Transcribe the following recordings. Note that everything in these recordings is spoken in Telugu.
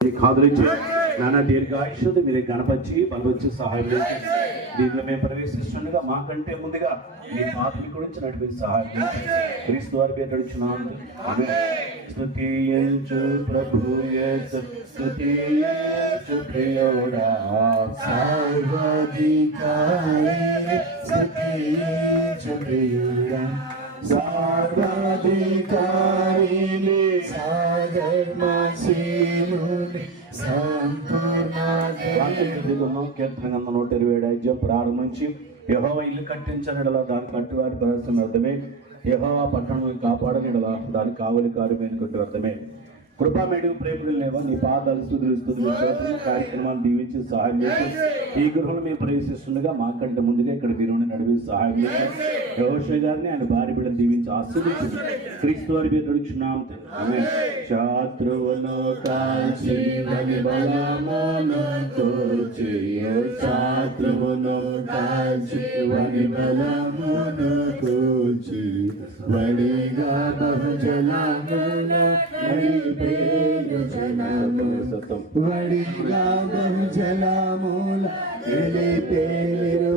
ఆదరించి నానా దీర్ఘాయుష్తో మీరు గణపరిచి బలవచ్చు సహాయం చేసి దీంట్లో మేము ప్రవేశిస్తుండగా మాకంటే ముందుగా మీ పాపని గురించి నడిపే సహాయం చేసి క్రీస్తు వారి పేరు నడుచున్నాను. స్తుతించు ప్రభుయేసు స్తుతించు ప్రియుడా సర్వాధికారి స్తుతించు ప్రియుడా సర్వాధికారిని సర్వమశీలుని సంపూర్ణ కీర్తన 127 ప్రారంభించి యెహోవా ఇల్లు కట్టించనడలా దాని కట్టువారి ప్రదర్శన అర్థమే, యెహోవా పట్టణం కాపాడనడలా దాని కావలి కార్యమైన కొట్టు అర్థమే. కృపామేడు ప్రేమలు లేవా నీ పాదాలు స్తుతులు కార్యక్రమాన్ని దీవించి సహాయం చేసి ఈ గృహంలో మేము ప్రవేశిస్తుండగా మాకంటే ముందుగా ఇక్కడ మీరు నడిపి సహాయం చేసి యెహోషువ గారిని ఆయన భార్య బిడ్డను దీవించి ఆశీర్వదించి క్రీస్తు వారి పేరు నడుచున్నాం. ఆమేన్. శత్రువును కాల్చి వని బలమును తోచి శత్రువును కాల్చి వని బలమును తోచి వడిగా బహుజలమును వడిగా బహుజలముల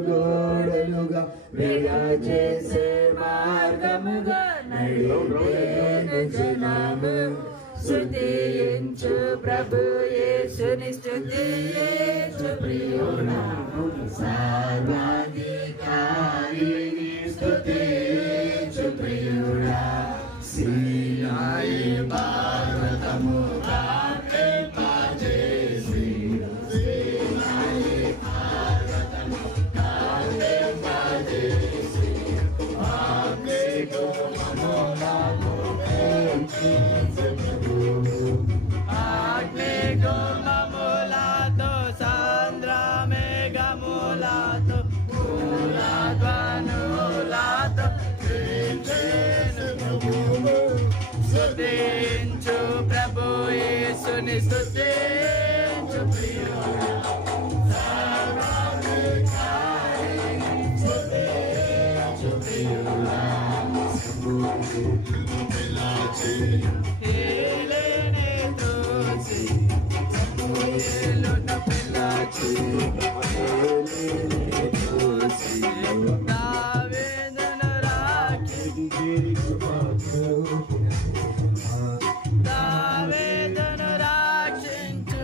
గోడలుగా చేసే మార్గముగా జనము స్తుతించు ప్రభు యేసుని స్తుతించు ప్రియుడా సర్వాధికారిని స్తుతించు ప్రియుడా సీనాయి భారతముగా చేసి సీనాయి భారతముగా చేసి ఆగ్నేగమములతో సాంద్రమేఘములతో పూలధ్వనులతో స్తుతించు ప్రభు యేసుని స్తుతించు ప్రియుడా స్తుతించు ప్రియుడా హేళనే త్రోసి సమూయేలును పిలిచి దావీదును రక్షించు